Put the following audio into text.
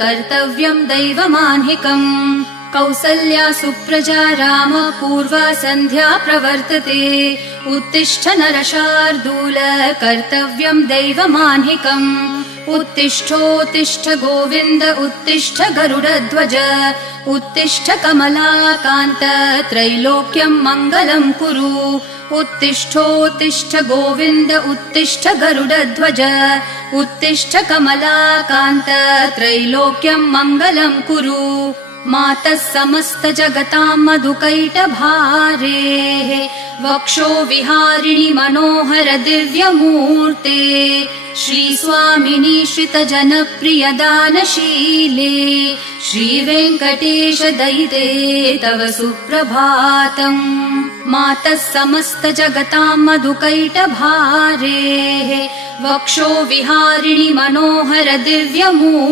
कर्तव्यम् दैवमाह्निकम् कौसल्या सुप्रजा राम पूर्वा सन्ध्या प्रवर्तते उत्तिष्ठ नरशार्दूल कर्तव्यम् दैवमाह्निकम् उत्तिष्ठोत्तिष्ठ गोविन्द उत्तिष्ठ गरुडध्वज उत्तिष्ठ कमलाकान्त त्रैलोक्यम् मङ्गलम् कुरु उत्तिष्ठोत्तिष्ठ गोविन्द उत्तिष्ठ गरुडध्वज उत्तिष्ठ कमलाकान्त त्रैलोक्यम् मङ्गलम् कुरु मातः समस्त जगताम् मधुकैटभारेः वक्षो विहारिणि मनोहर दिव्यमूर्ते श्रीस्वामिनि श्रितजनप्रिय दानशीले श्रीवेङ्कटेश दयिते तव सुप्रभातम् मातः समस्त जगताम् मधुकैटभारेः वक्षो विहारिणि मनोहर दिव्यमूर्ते